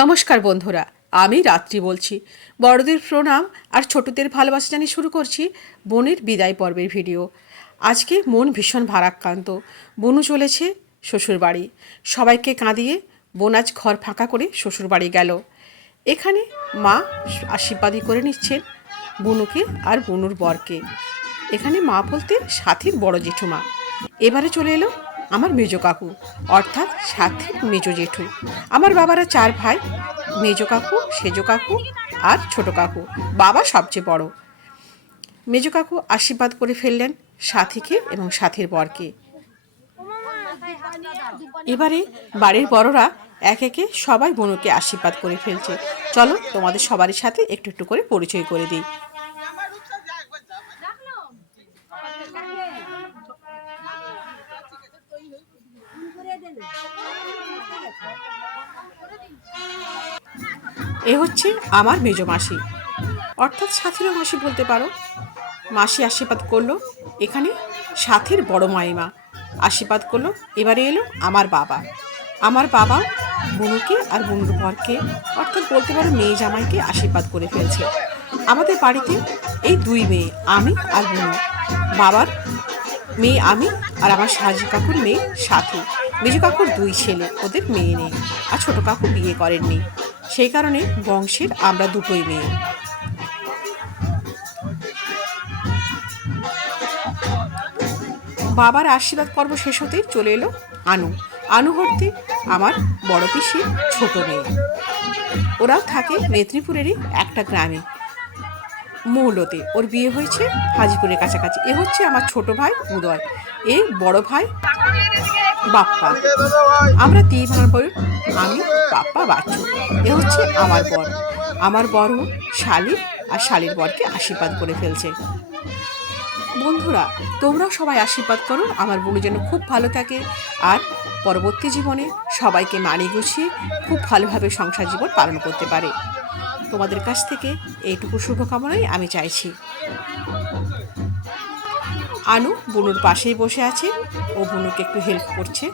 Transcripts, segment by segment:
নমস্কার বন্ধুরা, আমি রাত্রি বলছি। বড়দের প্রণাম আর ছোটদের ভালোবাসা জানিয়ে শুরু করছি বোনের বিদায় পর্বের ভিডিও। আজকে মন ভীষণ ভারাক্রান্ত। বোনু চলেছে শ্বশুরবাড়ি। সবাইকে কাঁদিয়ে বোন আজ ঘর ফাঁকা করে শ্বশুরবাড়ি গেল। এখানে মা আশীর্বাদী করে নিচ্ছেন বুনুকে আর বুনুর বরকে। এখানে মা বলতে সাথীর বড় জেঠুমা। এবারে চলে এলো আমার মেজ কাকু, অর্থাৎ সাথীর মেজ জেঠু। আমার বাবারা 4 ভাই, মেজ কাকু, সেজ কাকু আর ছোট কাকু। বাবা সবচেয়ে বড়। মেজ কাকু আশীর্বাদ করে ফেললেন সাথীকে এবং সাথীর বরকে। এবারে বাড়ির বড়রা এক একে সবাই বোনকে আশীর্বাদ করে ফেলছে। চলো তোমাদের সবারই সাথে একটু একটু করে পরিচয় করে দিই। এ হচ্ছে আমার মেজ মাসি, অর্থাৎ সাথীরও মাসি বলতে পারো। মাসি আশীর্বাদ করলো। এখানে সাথীর বড় মাইমা আশীর্বাদ করলো। এবারে এলো আমার বাবা। আমার বাবা বুনুকে আর বুনুর বরকে, অর্থাৎ বলতে পারো মেয়ে জামাইকে আশীর্বাদ করে ফেলছে। আমাদের বাড়িতে এই 2 মেয়ে, আমি আর বুনু। বাবার মেয়ে আমি আর আমার সাজি কাকুর মেয়ে সাথী। মেজু কাকুর 2 ছেলে, ওদের মেয়ে নেই। আর ছোট কাকু বিয়ে করেননি, সেই কারণে বংশের আমরা 2টোই মেয়ে। বাবার আশীর্বাদ পর্ব শেষ হতেই চলে এলো আনু। আনু হতে আমার বড় পিসির ছোট মেয়ে। ওরাও থাকে মেদিনীপুরেরই একটা গ্রামে, মৌলতে। ওর বিয়ে হয়েছে হাজিপুরের কাছাকাছি। এ হচ্ছে আমার ছোট ভাই উদয়, এ বড় ভাই বাপ্পা। আমরা 3 ভাই বোন, আমি, বাপ্পা, বাচ্চু। এ হচ্ছে আমার বর। আমার বড় শালির আর শালির বরকে আশীর্বাদ করে ফেলছে। বন্ধুরা, তোমরাও সবাই আশীর্বাদ করো আমার বোন যেন খুব ভালো থাকে আর পরবর্তী জীবনে সবাইকে মানিয়ে গুছিয়ে খুব ভালোভাবে সংসার জীবন পালন করতে পারে। তোমাদের কাছ থেকে এইটুকু শুভকামনাই আমি চাইছি। আনু বুনুর পাশেই বসে আছে, ও বুনুকে একটু হেল্প করছে।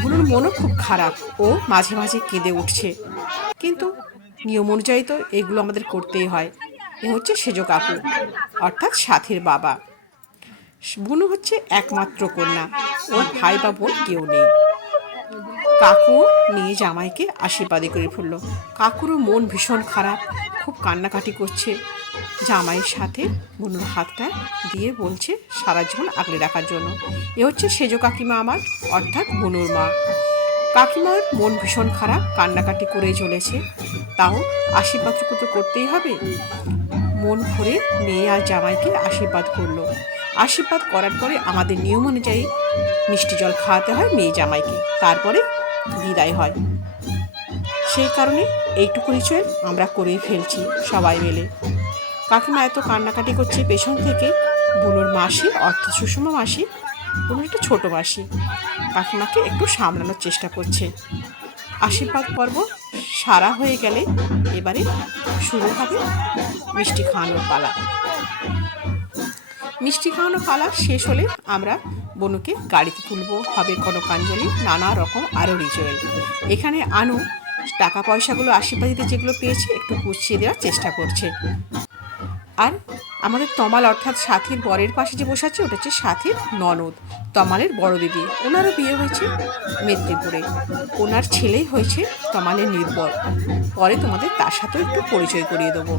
বুনুর মনও খুব খারাপ, ও মাঝে মাঝে কেঁদে উঠছে, কিন্তু নিয়ম অনুযায়ী তো এগুলো আমাদের করতেই হয়। এ হচ্ছে সেজ কাকু, অর্থাৎ সাথীর বাবা। বুনু হচ্ছে একমাত্র কন্যা, ওর ভাই বা বোন কেউ নেই। কাকু মেয়ে জামাইকে আশীর্বাদী করে ফেললো। কাকুরও মন ভীষণ খারাপ, খুব কান্নাকাটি করছে। জামাইয়ের সাথে বুনুর হাতটা দিয়ে বলছে সারা জীবন আগলে রাখার জন্য। এ হচ্ছে সেজ কাকিমা আমার, অর্থাৎ বুনুর মা। কাকিমার মন ভীষণ খারাপ, কান্নাকাটি করেই চলেছে। তাও আশীর্বাদটুকু তো করতেই হবে। মন ভরে মেয়ে আর জামাইকে আশীর্বাদ করলো। আশীর্বাদ করার পরে আমাদের নিয়ম অনুযায়ী মিষ্টি জল খাওয়াতে হয় মেয়ে জামাইকে, তারপরে বিদায় হয়। সেই কারণে এইটুকু রিচুয়াল আমরা করেই ফেলছি সবাই মিলে। কাকিমা এত কান্নাকাটি করছে, পেছন থেকে বুনুর মাসি, অর্থাৎ সুষমা মাসি, বুনুর একটু ছোটো মাসি, কাকিমাকে একটু সামলানোর চেষ্টা করছে। আশীর্বাদ পর্ব সারা হয়ে গেলে এবারে শুরু হবে মিষ্টি খাওয়ানোর পালা। মিষ্টি খাওয়ানোর পালা শেষ হলে আমরা বনুকে গাড়িতে তুলবো, হবে কনকাঞ্জলি, নানা রকম আরও রিচুয়াল। এখানে আনু টাকা পয়সাগুলো আশীর্বাদীতে যেগুলো পেয়েছে একটু গুছিয়ে দেওয়ার চেষ্টা করছে। আর আমাদের তমাল, অর্থাৎ সাথীর বরের পাশে যে বসে আছে, ওটা হচ্ছে সাথীর ননদ, তমালের বড় দিদি। ওনারও বিয়ে হয়েছে মেদিনীপুরে, ওনার ছেলেই হয়েছে তমালের নির্বর। পরে তোমাদের তার সাথেও একটু পরিচয় করিয়ে দেবো।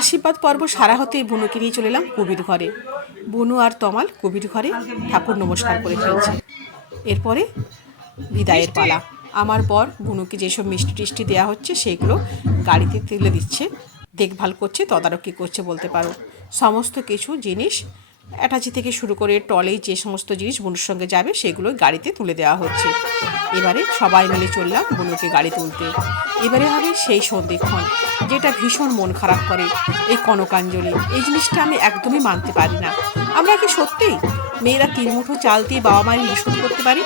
আশীর্বাদ পর্ব সারা হতেই বুনুকে নিয়ে চলে এলাম কবির ঘরে। বুনু আর তমাল কবির ঘরে ঠাকুর নমস্কার করে ফেলছে। এরপরে বিদায়ের পালা। আমার বর বুনুকে যেসব মিষ্টি টিষ্টি দেওয়া হচ্ছে সেগুলো গাড়িতে তুলে দিচ্ছে, দেখভাল করছে, তদারকি করছে বলতে পারো। সমস্ত কিছু জিনিস অ্যাটাচি থেকে শুরু করে টলেই যে সমস্ত জিনিস বুনুর সঙ্গে যাবে সেগুলো গাড়িতে তুলে দেওয়া হচ্ছে। এবারে সবাই মিলে চললাম বুনুকে গাড়ি তুলতে। এবারে হবে সেই সন্ধিক্ষণ, যেটা ভীষণ মন খারাপ করে, এই কনকাঞ্জলি। এই জিনিসটা আমি একদমই মানতে পারি না। আমরা কি সত্যিই মেয়েরা 3 মুঠো চাল দিয়ে বাবা মায়ের নিষেধ করতে পারি?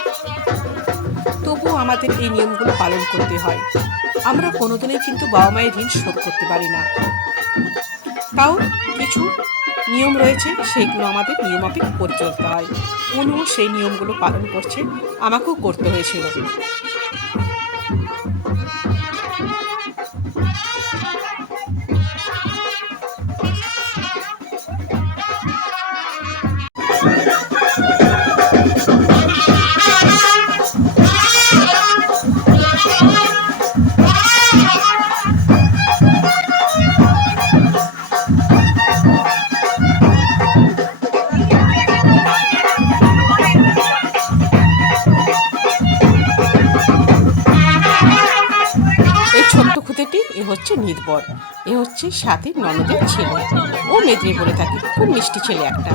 তবু তবুও আমাদের এই নিয়মগুলো পালন করতে হয়। আমরা কোনোদিনই কিন্তু বাবা মায়ের ঋণ শোধ করতে পারি না, তাও কিছু নিয়ম রয়েছে, সেইগুলো আমাদের নিয়মাফিক করে চলতে হয়। উনিও সেই নিয়মগুলো পালন করছে, আমাকেও করতে হয়েছিল। এই ছোট্ট খুদেটি এ হচ্ছে নির্ভর, এ হচ্ছে সাথীর ননদের ছেলে। ও মেদিনীপুরে থাকে, খুব মিষ্টি ছেলে একটা।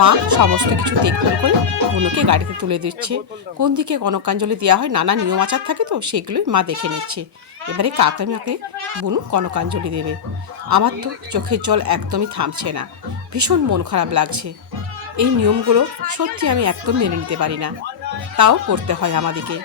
মা সমস্ত কিছু দেখভাল করে বুনুকে গাড়িতে তুলে দিচ্ছে। কোন দিকে কনকাঞ্জলি দেওয়া হয়, নানা নিয়ম আচার থাকে, তো সেগুলোই মা দেখে নিচ্ছে। এবারে কাকিমাকে বুনু কনকাঞ্জলি দেবে। আমার তো চোখের জল একদমই থামছে না, ভীষণ মন খারাপ লাগছে। এই নিয়মগুলো সত্যি আমি একদম মেনে নিতে পারি না, তাও করতে হয় আমাদেরকে।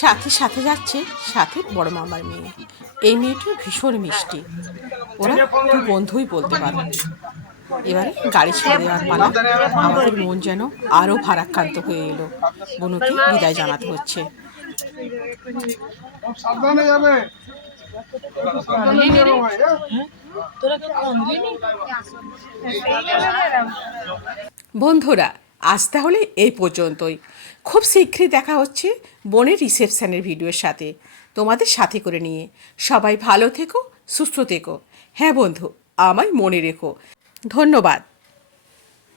সাথে সাথে যাচ্ছে সাথীর বড় মামার মেয়ে। এই মেয়েটি ভীষণ মিষ্টি, ওরা দু বন্ধুই বলতে পারো। এবারে গাড়ি ছেড়ে দেওয়ার পালা। আমাদের মন যেন আরো ভারাক্রান্ত হয়ে এলো। বনুকে বিদায় জানাতে হচ্ছে। বন্ধুরা, আজ তাহলে এই পর্যন্তই। খুব শীঘ্রই দেখা হচ্ছে বোনের রিসেপশনের ভিডিওর সাথে, তোমাদের সাথে করে নিয়ে। সবাই ভালো থেকো, সুস্থ থেকো। হ্যাঁ বন্ধু, আমায় মনে রেখো। ধন্যবাদ।